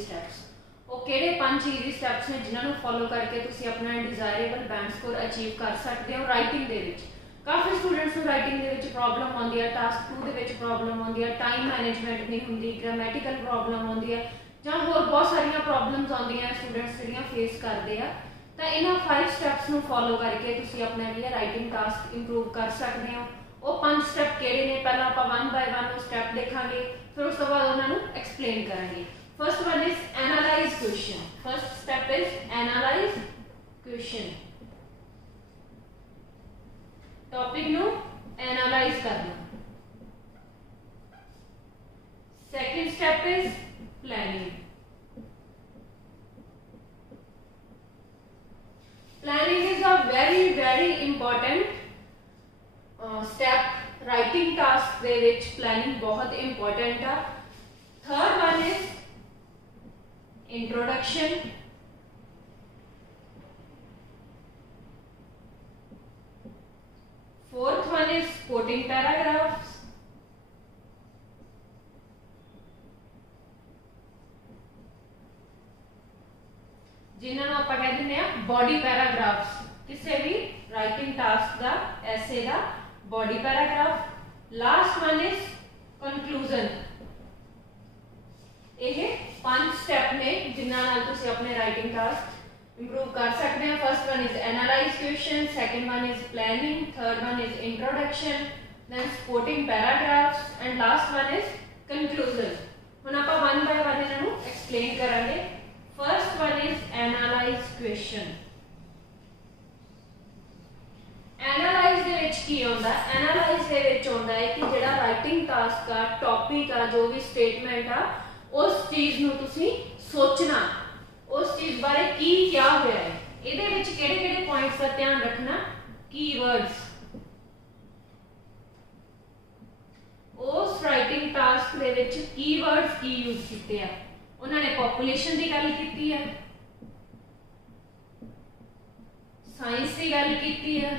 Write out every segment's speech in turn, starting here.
Steps. वो किहड़े 5 easy steps ने जिन्होंने फॉलो करके तुसी अपना डिजायरेबल बैंड स्कोर अचीव कर सकते हो राइटिंग दे विच। काफ़ी स्टूडेंट्स को राइटिंग दे विच प्रॉब्लम आती है, टास्क 2 दे विच प्रॉब्लम आती है, टाइम मैनेजमेंट नहीं होंगी, ग्रामैटिकल प्रॉब्लम आती है, जां होर बहुत सारिया प्रॉब्लम्स आउंदियां स्टूडेंट्स जिहड़ियां फेस करते हैं। तो इन्हां 5 स्टैप्स नूं फॉलो करके तुसी अपना जिहड़ा राइटिंग टास्क इंप्रूव कर सकते हो। वो 5 स्टैप किहड़े ने पहला आपां 1 बाय 1 स्टैप देखांगे, फिर उस तो बाद उन्हां नूं एक्सप्लेन करांगे। First one is analyse question. First step is analyse question. Topic नूं एनालाइज करना। Second step is planning. Planning is a very important step writing task they which planning बहुत इंपॉर्टेंट है। Third one is introduction. Fourth one is coating paragraphs. जिन्होंने आप कह दें body paragraphs, किसी भी राइटिंग टास्क का ऐसे का body paragraph. Last one is conclusion. ये 5 स्टेप ने जिन्होंने तुसी अपने राइटिंग टास्क इंप्रूव कर सकते हैं। First one is analyse question, second one is planning, third one is introduction, then coating paragraphs and last one is conclusion. हुण आपां 1 बाय 1 इन्हां नूं एक्सप्लेन करांगे। First one is analyse question. Analyse दे विच की होंदा? एनालाइज दे विच होंदा है कि जिहड़ा राइटिंग टास्क का टॉपिक आ, जो भी स्टेटमेंट आ, उस चीज नूं तुसीं सोचना, उस चीज बारे की क्या होया है, इहदे विच किहड़े-किहड़े पॉइंट्स का ध्यान रखना। कीवर्ड्स, उस राइटिंग टास्क दे विच कीवर्ड्स की यूज कीते आ। उन्होंने पॉपुलेशन की गल की है, साइंस की गल की है,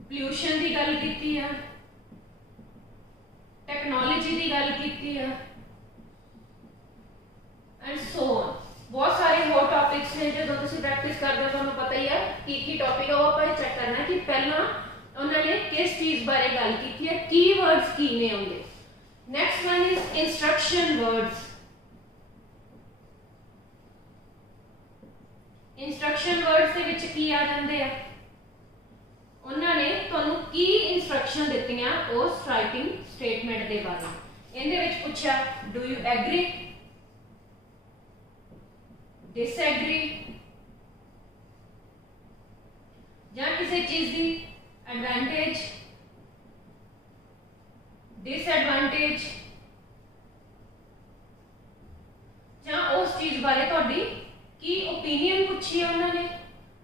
पोल्यूशन की गल की है, टेक्नोलॉजी की गल की है एंड सो ऑन। बहुत सारे होर टॉपिक्स ने जो तुम प्रैक्टिस करते हो तुम्हें पता ही है की टॉपिक है, वो आप चेक करना कि पहला उन्होंने किस चीज बारे गल की है, कीवर्ड्स की ने होंगे। Next one is instruction words. Instruction words दे विच की आ जांदे आ, उन्होंने तुहानू की इंस्ट्रक्शन दित्तियां उस राइटिंग स्टेटमेंट दे बारे। इहदे विच पुछया डू यू एग्री, डिसएग्री, जां किसी चीज की एडवांटेज, डिसएडवांटेज, जां उस चीज बारे तुहाडी की ओपीनियन पूछी है उन्होंने,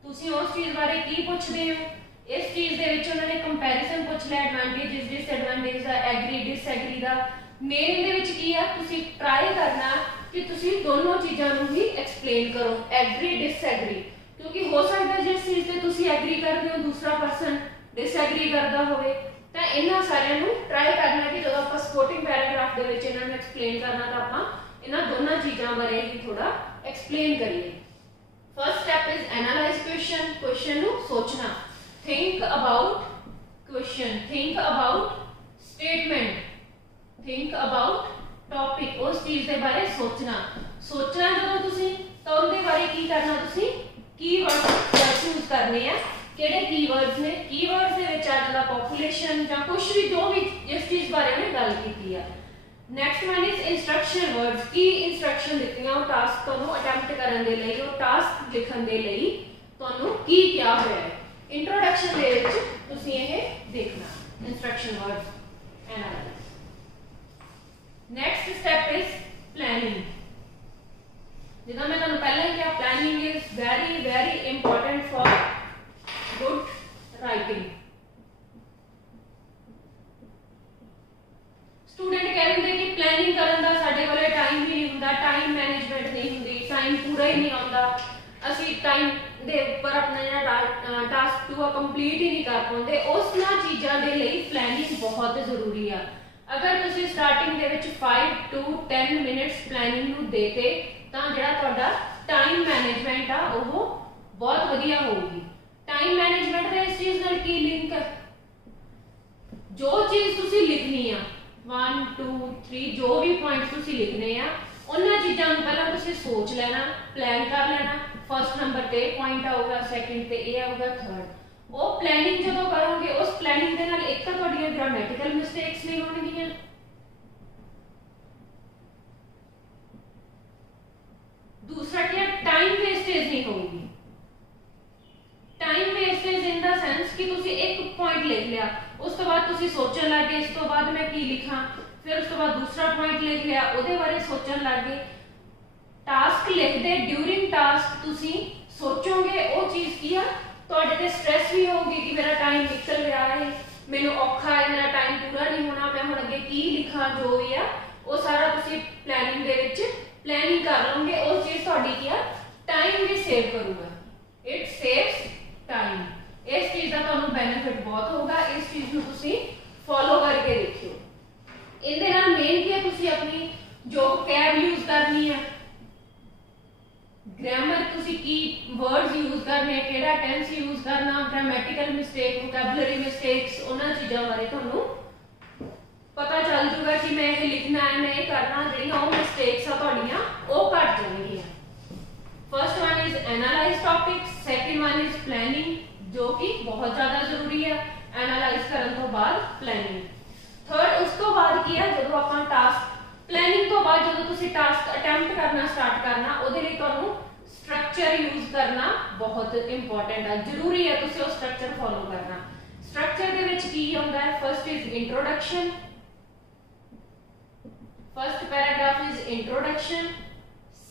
तुसी उस चीज बारे की पूछते हो। इस चीज दे विच उन्होंने कंपैरिजन पूछ लिया, एडवांटेजेस डिसएडवांटेज दा, एग्री डिसएग्री दा। मेन दे विच की है तुसी ट्राई करना कि तुसी दोनों चीज़ों नूं ही एक्सप्लेन करो, एग्री डिसएग्री, क्योंकि हो सकता है जिस चीज ते तुसी एग्री करते हो दूसरा पर्सन डिसएग्री करता होवे। तो इन्हां सारियां नूं ट्राई करना कि जदों आपां सपोर्टिंग पैराग्राफ दे विच इन्हां नूं एक्सप्लेन करना तो आपां इन्हां दोनों चीज़ों बारे ही थोड़ा एक्सप्लेन करिए। First step is analyse question, question नूं सोचना। Think about question, think about statement, think about topic, उस चीज के बारे सोचना। सोचना जदों तुसीं तो उहदे बारे की करना, तुसीं कीवर्ड्स चूज करने हैं। किहड़े कीवर्ड्स ने? कीवर्ड्स दे विच आ जांदा पॉपुलेशन जां कुछ भी, जो भी जिस चीज बारे में गल कीती है। Next one is instruction words, की इंस्ट्रक्शन दित्तियां टास्क तुहानूं अटैम्प्ट करन दे लई, वो टास्क लिखण दे लई तुहानूं की क्या होया है। इंट्रोडक्शन दे विच तुसीं इह देखना instruction words analyse. Next step is planning. जिदा मैं तुहानूं पहले ही कहा, planning is very important for good writing. Student कह देंगे कि प्लानिंग करन दा साडे कोले टाइम ही नहीं हुंदा, टाइम मैनेजमेंट नहीं हुंदी, टाइम पूरा ही नहीं आउंदा, असी टाइम दे उपर अपना जिहड़ा टास्क 2 कंप्लीट ही नहीं कर पाउंदे। उसना चीज़ां दे लई प्लानिंग बहुत जरूरी है। अगर तुसी starting they which 5 to 10 minutes planning नूं देते तां जिहड़ा तुहाडा टाइम मैनेजमेंट आ वो बहुत वधिया होगी। टाइम मैनेजमेंट दा इस चीज नाल की लिंक है? जो चीज तुसी लिखनी आ 1 2 3 जो भी पॉइंट्स तुसी लिखने आ उन्हां चीज़ां नूं पहलां तुसी सोच लेना, प्लान कर लेना। फर्स्ट नंबर ते पॉइंट आऊगा, सैकेंड ते ए आऊगा, थर्ड। वो प्लानिंग जो करोगे उस प्लानिंग दे नाल एक तो तुहाडीआं ग्रामेटिकल मिस्टेक्स नहीं होणगीआं, दूसरा क्या टाइम वेस्टेज नहीं होगी। Time wastage in the sense कि तुसी एक पॉइंट लिख लिया, उस तो बाद तुसी सोचन लग गए इस तो बाद मैं की लिखां, फिर उस तो बाद दूसरा पॉइंट लिख लिया उहदे बारे सोचन लग गए। टास्क लिखदे ड्यूरिंग टास्क तुसी सोचोगे वो चीज की आ तुहाडे ते स्ट्रेस भी होगी कि मेरा टाइम निकल रहा है, मैनू औखा है, मेरा टाइम पूरा नहीं होना, मैं हुण अगे की लिखां, जो भी आ वो सारा तुसी प्लानिंग दे विच प्लानिंग कर लोगे। वो चीज तुहाडी की आ टाइम भी सेव करूगा, इट सेव्स टाइम। इस चीज का तुहानू बेनिफिट बहुत होगा, इस चीज नू तुसी फॉलो करके देखियो। इहदे नाल मेन की है तुसी अपनी जो कैब यूज करनी है, ग्रामर तुसी की वर्ड्स यूज करने, केड़ा टेंस यूज करना, ग्रामेटिकल मिस्टेक, वोकैबुलरी मिस्टेक्स, उन्हां चीज़ां बारे तुहानू पता चल जूगा कि मैं ये लिखना है, मैं ये करना, जिहड़ियां वो मिस्टेक्स आ तुहाडीआं वो घट जाणगीआं। First one is analyse topic, second one is planning जो कि बहुत ज्यादा जरूरी है, एनालाइज करन तो बाद प्लानिंग। थर्ड उस तो बाद की है जदों आपां टास्क प्लानिंग तो बाद जदों तुसी टास्क अटैम्प्ट करना स्टार्ट करना उहदे लई तुहानू स्ट्रक्चर यूज करना बहुत इंपॉर्टेंट है, जरूरी है तुसी वो स्ट्रक्चर फॉलो करना। स्ट्रक्चर दे विच की होंदा है? First is introduction, first paragraph is introduction,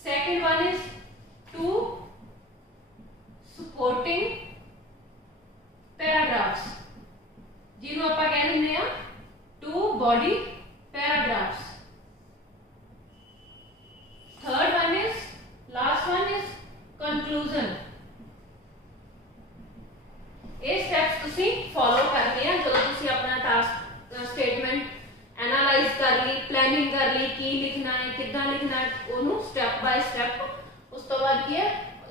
second one is two supporting paragraphs जिन्हों आपां कह दिंदे आ two body paragraphs. Third one is last one is conclusion. ये स्टेप्स तुसी फॉलो करने हैं जब तुसी अपना टास्क स्टेटमेंट एनालाइज कर ली, प्लानिंग कर ली, की लिखना है, कितना लिखना है, उन्होंने स्टेप बाय स्टेप उस तो बाद की है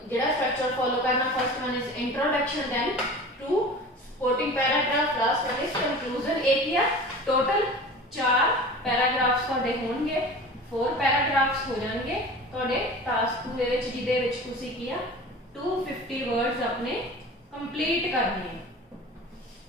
जेड़ा स्ट्रक्चर फॉलो करना। First one is introduction, then two supporting paragraph, last one is conclusion. एक ही है टोटल 4 पैराग्राफ्स ਤੁਹਾਡੇ ਹੋਣਗੇ, 4 पैराग्राफ्स हो जाएंगे ਤੁਹਾਡੇ टास्क ਦੇ ਵਿੱਚ ਜਿਹਦੇ ਵਿੱਚ ਤੁਸੀਂ ਕੀ ਆ 250 वर्ड्स अपने कंप्लीट करने हैं।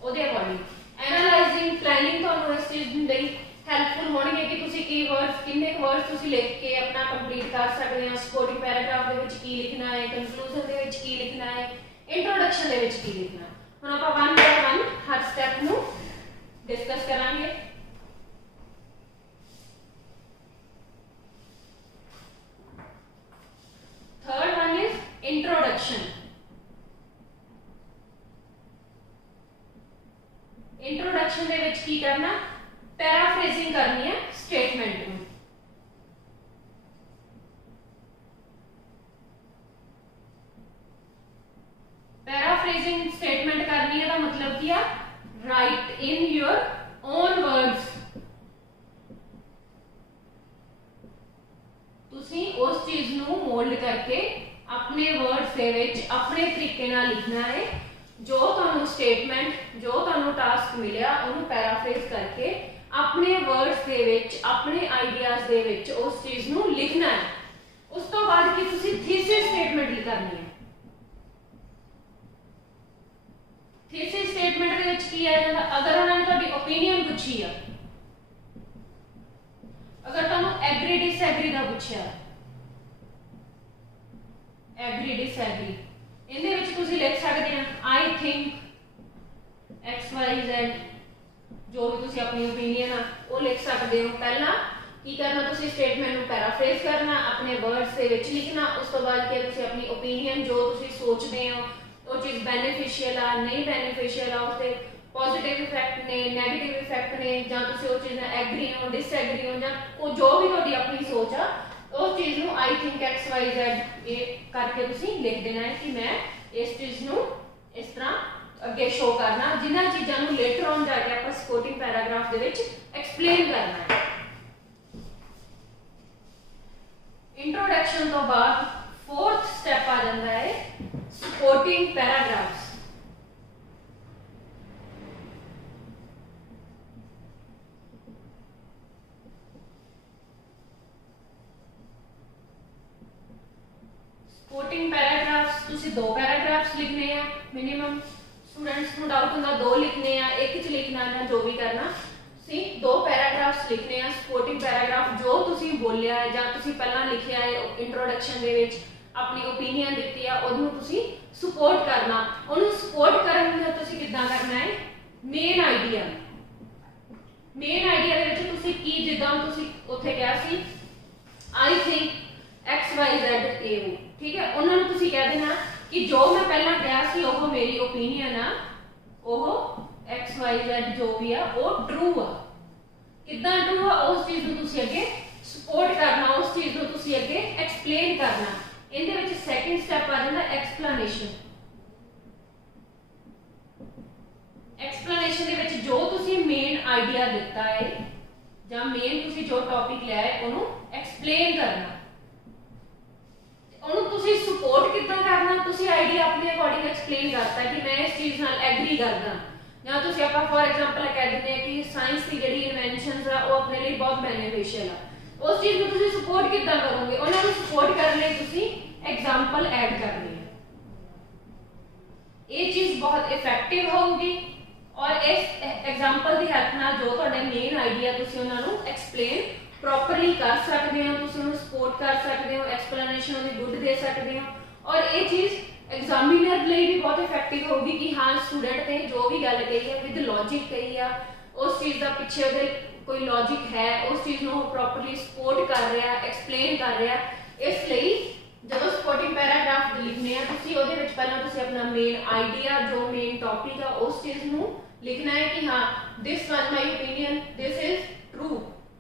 ਉਹਦੇ ਅਕੋਰਡਿੰਗ एनालाइजिंग प्लानिंग ਤੁਹਾਨੂੰ ਇਸ ਚੀਜ਼ ਲਈ ਹੈਲਪਫੁਲ ਹੋਣਗੇ ਕਿ ਤੁਸੀਂ ਕੀ वर्ड्स ਕਿੰਨੇ वर्ड्स ਤੁਸੀਂ ਲਿਖ ਕੇ ਆਪਣਾ ਕੰਪਲੀਟ ਕਰ ਸਕਦੇ ਆ। ਸਪੋਰਟਿੰਗ ਪੈਰਾਗ੍ਰਾਫ ਦੇ ਵਿੱਚ ਕੀ ਲਿਖਣਾ ਹੈ, ਕੰਕਲੂਜਨ ਦੇ ਵਿੱਚ ਕੀ ਲਿਖਣਾ ਹੈ, ਇੰਟਰੋਡਕਸ਼ਨ ਦੇ ਵਿੱਚ ਕੀ ਲਿਖਣਾ। ਹੁਣ ਆਪਾਂ 1 ਬਾय 1 ਹਰ ਸਟੈਪ ਨੂੰ डिस्कस करांगे। Third one is introduction. Introduction दे विच की करना? पैराफ्रेजिंग करनी है स्टेटमेंट में। पैराफ्रेजिंग स्टेटमेंट करनी है, का मतलब क्या? Right in your own words. तुसी उस चीज नू मोल्ड करके अपने वर्ड्स दे विच अपने तरीके नाल लिखना है। जो तुहानू स्टेटमेंट, जो तुहानू टास्क मिलिया उन्होंने पैराफ्रेज करके अपने वर्ड्स दे विच, अपने आइडियाज दे विच उस चीज नू लिखना है। उस तो बाद की तुसी थीसिस स्टेटमेंट करनी है। थीसिस स्टेटमेंट दे विच की है, अगर उन्होंने तुहाडी ओपीनियन पूछी है, अगर तुहानू एग्री डिसएग्री दा पूछया, एग्री डिसएग्री इहदे विच तुसी लिख सकदे हैं I think X Y Z, जो भी तुसी अपनी ओपीनियन आ वो लिख सकते हो। पहला की करना, तुसी स्टेटमेंट नू पैराफ्रेज करना, अपने वर्ड्स दे विच लिखना। उस तो बाद के तुसी अपनी ओपीनियन जो तुसी सोचते हो वो चीज बेनिफिशियल आ नहीं बेनिफिशियल आ, उसके पॉजिटिव इफेक्ट ने नेगेटिव इफेक्ट ने, जां तुसी उस चीज नाल एग्री हो डिसएग्री हो, जां वो जो भी तुहाडी अपनी सोच आ उस चीज नू I think X Y Z ये करके तुसी लिख देना है कि मैं इस चीज नू इस तरह ਅੱਗੇ ਸ਼ੋ ਕਰਨਾ, ਜਿਨ੍ਹਾਂ ਚੀਜ਼ਾਂ ਨੂੰ ਲੇਟਰ ਔਨ ਜਾ ਕੇ ਆਪਾਂ ਸਪੋਰਟਿੰਗ ਪੈਰਾਗ੍ਰਾਫ ਦੇ ਵਿੱਚ ਐਕਸਪਲੇਨ ਕਰਨਾ ਹੈ। इंट्रोडक्शन तो बाद फोर्थ स्टेप आ जाता है सपोर्टिंग पैराग्राफ्स। सपोर्टिंग पैराग्राफ्स तुसी दो पैराग्राफ्स लिखने हैं मिनिमम। स्टूडेंट्स को डाउट होंगे दो लिखने हैं, एक च लिखना है, जो भी करना सी दो पैराग्राफ्स लिखने हैं। सपोर्टिंग पैराग्राफ जो तुसी बोलिया है जां तुसी पहला लिखिया है इंट्रोडक्शन दे विच अपनी ओपीनियन दित्ती है ओनू तुसी सपोर्ट करना। ओनू सपोर्ट करन दा तुसी किदां करना है, मेन आइडिया दे विच तुसी की जिद्दां तुसी उत्थे कहा सी I think X Y Z A O, ठीक है। उन्हां नू तुसी कह देना कि जो मैं पहला कहा सी ओह मेरी ओपीनियन आ, ओह एक्स वाई जेड जो भी है वो ट्रू आ। कितना ट्रू है उस चीज को तुसी अगे सपोर्ट करना, उस चीज को तुसी अगे एक्सप्लेन करना। इनदे विच सेकंड स्टेप आ जांदा एक्सप्लेनेशन। एक्सप्लेनेशन दे विच जो तुसी मेन आइडिया दिता है जां मेन तुसी जो टॉपिक लिया है ओनू एक्सप्लेन करना। ओनू तुसी सपोर्ट कितना करना, तुसी आइडिया अपने अकॉर्डिंग एक्सप्लेन करता कि मैं इस चीज नाल एग्री करदा। ਜਾਂ ਤੁਸੀਂ ਆਪਾਂ ਫॉर एग्जांपल ਕਹਿ ਦਿੰਦੇ ਆ ਕਿ ਸਾਇੰਸ ਦੀ ਜਿਹੜੀ ਇਨਵੈਂਸ਼ਨਸ ਆ ਉਹ ਆਪਣੇ ਲਈ ਬਹੁਤ ਬੈਨੀਫੀਸ਼ੀਅਲ ਆ। ਉਸ ਚੀਜ਼ ਨੂੰ ਤੁਸੀਂ ਸਪੋਰਟ ਕਿੱਦਾਂ ਕਰੋਗੇ, ਉਹਨਾਂ ਨੂੰ ਸਪੋਰਟ ਕਰਨ ਲਈ ਤੁਸੀਂ एग्जांपल ऐड करनी है। ये चीज बहुत इफेक्टिव होगी और इस एग्जांपल की हेल्प नाल जो ਤੁਹਾਡੇ मेन आइडिया ਤੁਸੀਂ ਉਹਨਾਂ ਨੂੰ एक्सप्लेन प्रॉपरली कर सकते हो, ਤੁਸੀਂ ਉਹਨੂੰ सपोर्ट कर सकते हो, एक्सप्लेनेशन ਉਹਦੀ गुड दे सकते हो। और ये चीज एग्जामिनर ਲਈ भी बहुत इफेक्टिव होगी कि हाँ स्टूडेंट ने जो भी गल कही है विद लॉजिक कही है, उस चीज का पीछे ਉਹਦੇ कोई लॉजिक है, उस चीज ਨੂੰ प्रॉपरली सपोर्ट कर रहा है, एक्सप्लेन कर रहा है। इसलिए ਜਦੋਂ ਸਪੋਰਟਿੰਗ ਪੈਰਾਗ੍ਰਾਫ ਲਿਖਨੇ ਆ ਤੁਸੀਂ ਉਹਦੇ ਵਿੱਚ ਪਹਿਲਾਂ ਤੁਸੀਂ ਆਪਣਾ ਮੇਨ ਆਈਡੀਆ ਜੋ ਮੇਨ ਟੌਪਿਕ ਆ ਉਸ ਚੀਜ਼ ਨੂੰ ਲਿਖਣਾ ਹੈ ਕਿ ਹਾਂ this was my opinion, this is true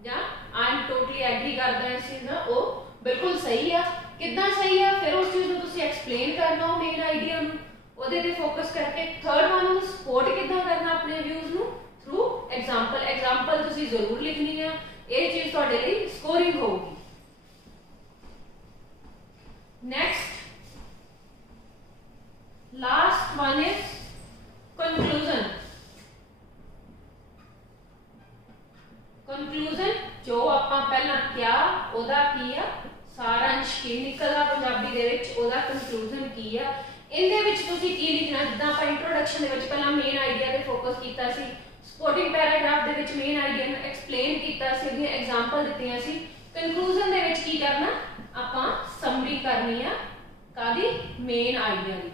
ਜਾਂ ਆਈ ਐਮ ਟੋਟਲੀ ਐਗਰੀ ਕਰਦਾ ਇਸ ਚੀਜ਼ ਨਾਲ, ਉਹ ਬਿਲਕੁਲ ਸਹੀ ਆ। ਕਿੱਦਾਂ ਸਹੀ ਆ, ਫਿਰ ਉਸ ਚੀਜ਼ ਨੂੰ ਤੁਸੀਂ ਐਕਸਪਲੇਨ ਕਰਨਾ ਉਹ ਮੇਨ ਆਈਡੀਆ ਨੂੰ, ਉਹਦੇ ਤੇ ਫੋਕਸ ਕਰਕੇ। ਥਰਡ ਵਨ ਨੂੰ ਸਪੋਰਟ ਕਿੱਦਾਂ ਕਰਨਾ ਆਪਣੇ ਵਿਊਜ਼ ਨੂੰ ਥਰੂ ਐਗਜ਼ਾਮਪਲ। ਐਗਜ਼ਾਮਪਲ ਤੁਸੀਂ ਜ਼ਰੂਰ ਲਿਖਣੀ ਆ, ਇਹ ਚੀਜ਼ ਤੁਹਾਡੇ ਲਈ ਸਕੋਰਿੰਗ ਹੋਊਗੀ। Next, last one is conclusion. Conclusion जो ਆਪਾਂ ਪਹਿਲਾਂ ਕਿਹਾ ਉਹਦਾ ਕੀ ਆ ਸਾਰਾਂਸ਼ ਕੀ ਨਿਕਲਦਾ ਪੰਜਾਬੀ ਦੇ ਵਿੱਚ, ਉਹਦਾ conclusion ਕੀ ਆ। ਇਹਦੇ ਵਿੱਚ ਤੁਸੀਂ ਕੀ ਲਿਖਣਾ, ਜਿੱਦਾਂ ਆਪਾਂ ਇੰਟਰੋਡਕਸ਼ਨ ਦੇ ਵਿੱਚ ਪਹਿਲਾਂ ਮੇਨ ਆਈਡੀਆ ਤੇ ਫੋਕਸ ਕੀਤਾ ਸੀ, ਸਪੋਰਟਿੰਗ ਪੈਰਾਗ੍ਰਾਫ ਦੇ ਵਿੱਚ ਮੇਨ ਆਈਡੀਆ ਨੂੰ ਐਕਸਪਲੇਨ ਕੀਤਾ ਸੀ, ਉਹਦੀਆਂ ਐਗਜ਼ਾਮਪਲ ਦਿੱਤੀਆਂ ਸੀ। ਕੰਕਲੂਜਨ ਦੇ ਵਿੱਚ ਕੀ ਕਰਨਾ, ਆਪਾਂ ਸਮਰੀ ਕਰਨੀ ਆ ਕਾਦੀ ਮੇਨ ਆਈਡੀਆ ਦੀ।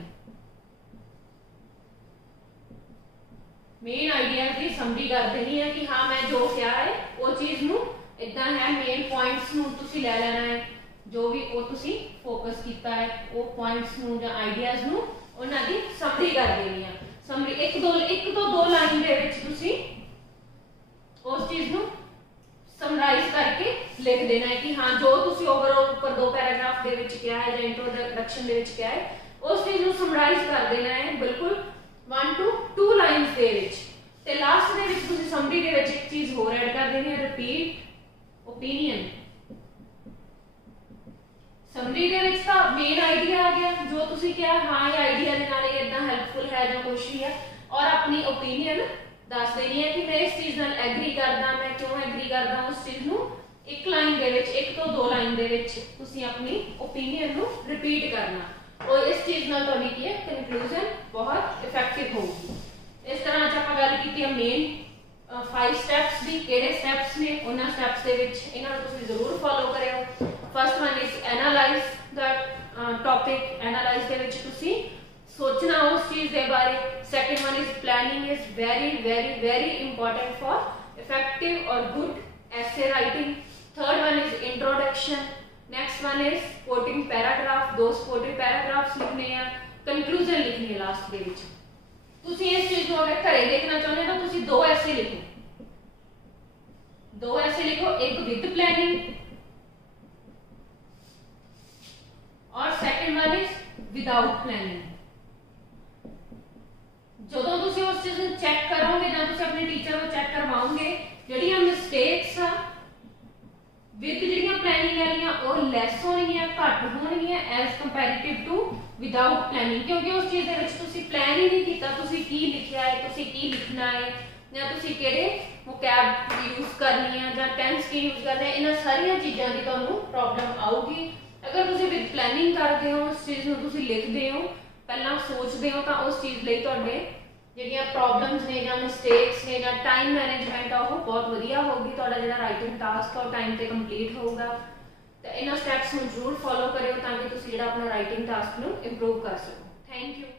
मेन आइडिया की समरी कर देनी है कि हाँ मैं जो क्या है वो चीज नू इदा है, मेन पॉइंट्स नू तुसी ले लेना है, जो भी वो तुसी फोकस किया है वो पॉइंट्स नू या आइडियाज नू उन्हां दी समरी कर देनी है। समरी एक तो दो लाइन दे विच तुसी उस चीज नू समराइज करके लिख देना है कि हाँ जो तुसी ओवरऑल ऊपर दो पैराग्राफ दे विच क्या है या इंट्रोडक्शन दे विच क्या है उस चीज नू समराइज कर देना है बिल्कुल 1 to 2 लाइन्स दे विच। ते लास्ट दे विच तुसी समरी दे विच एक चीज होर ऐड कर देनी है, रिपीट ओपिनियन। समरी दे विच ता मेन आइडिया आ गया जो तुसी क्या हाँ ये आइडिया दे नाल इतना हेल्पफुल है जो कुछ भी है, और अपनी ओपिनियन दस देनी है कि मैं इस चीज नाल एग्री करदा, मैं क्यों एग्री करदा, उस चीज नू एक लाइन दे विच, एक तो दो लाइन दे विच तुसी अपनी ओपिनियन नू रिपीट करना। और इस चीज नाल तुहाडी की है कंक्लूजन बहुत इफेक्टिव होगी। इस तरह च आपां गल कीती है मेन 5 स्टेप्स दी, किहड़े स्टेप्स ने उन्हां स्टेप्स दे विच इन्हां नूं तुसीं जरूर फॉलो करियो। First one is analyse the topic, analyse दे विच तुसीं सोचना उस चीज दे बारे। Second one is planning, is very very very important for effective और good essay writing. Third one is introduction. Next one is supporting paragraph, दो सपोर्टिंग पैराग्राफ्स लिखने हैं, कंक्लूजन लिखनी है लास्ट दे विच। तुसी इस चीज को अगर घरे देखना चाहते हो तो तुसी दो ऐसे लिखो, दो ऐसे लिखो, एक विद प्लानिंग और second one is without planning. जो ਤੁਸੀਂ ਆਪਣੇ ਟੀਚਰ ਨੂੰ ਚੈੱਕ ਕਰਵਾਓਗੇ ਜਿਹੜੀਆਂ ਮਿਸਟੇਕਸ ਆ ਵਿਦ ਜਿਹੜੀਆਂ ਪਲੈਨਿੰਗ ਵਾਲੀਆਂ ਉਹ ਲੈਸ ਹੋਣਗੀਆਂ, ਘੱਟ ਹੋਣਗੀਆਂ as comparative to without planning, ਕਿਉਂਕਿ ਉਸ ਚੀਜ਼ ਦੇ ਵਿੱਚ ਤੁਸੀਂ ਪਲਾਨ ਹੀ ਨਹੀਂ ਕੀਤਾ ਤੁਸੀਂ ਕੀ ਲਿਖਿਆ ਹੈ, ਤੁਸੀਂ ਕੀ ਲਿਖਣਾ ਹੈ, ਜਾਂ ਤੁਸੀਂ ਕਿਹੜੇ ਵੋਕੈਬ ਯੂਜ਼ ਕਰਨੀ ਹੈ ਜਾਂ ਟੈਂਸ ਕੀ ਯੂਜ਼ ਕਰਨਾ ਹੈ। ਇਹਨਾਂ ਸਾਰੀਆਂ ਚੀਜ਼ਾਂ ਦੀ ਤੁਹਾਨੂੰ ਪ੍ਰੋਬਲਮ ਆਊਗੀ। ਅਗਰ ਤੁਸੀਂ ਵਿਦ ਪਲੈਨਿੰਗ ਕਰਦੇ ਹੋ, ਉਸ ਚੀਜ਼ ਨੂੰ ਤੁਸੀਂ ਲਿਖਦੇ ਹੋ, ਪਹਿਲਾਂ ਸੋਚਦੇ ਹੋ, ਤਾਂ ਉਸ ਚੀਜ਼ ਲਈ ਤੁਹਾਡੇ ਜਿਹੜੀਆਂ ਪ੍ਰੋਬਲਮਸ ਨੇ ਜਾਂ ਮਿਸਟੇਕਸ ਨੇ ਜਾਂ ਟਾਈਮ ਮੈਨੇਜਮੈਂਟ ਆ ਉਹ ਬਹੁਤ ਵਧੀਆ ਹੋਊਗੀ। ਤੁਹਾਡਾ ਜਿਹੜਾ ਰਾਈਟਿੰਗ ਟਾਸਕ ਆ ਉਹ ਟਾਈਮ ਤੇ ਕੰਪਲੀਟ ਹੋਊਗਾ। ਤਾਂ ਇਹਨਾਂ ਸਟੈਪਸ ਨੂੰ ਜ਼ਰੂਰ ਫੋਲੋ ਕਰਿਓ ਤਾਂ ਕਿ ਤੁਸੀਂ ਜਿਹੜਾ ਆਪਣਾ ਰਾਈਟਿੰਗ ਟਾਸਕ ਨੂੰ ਇੰਪਰੂਵ ਕਰ ਸਕੋ। Thank you.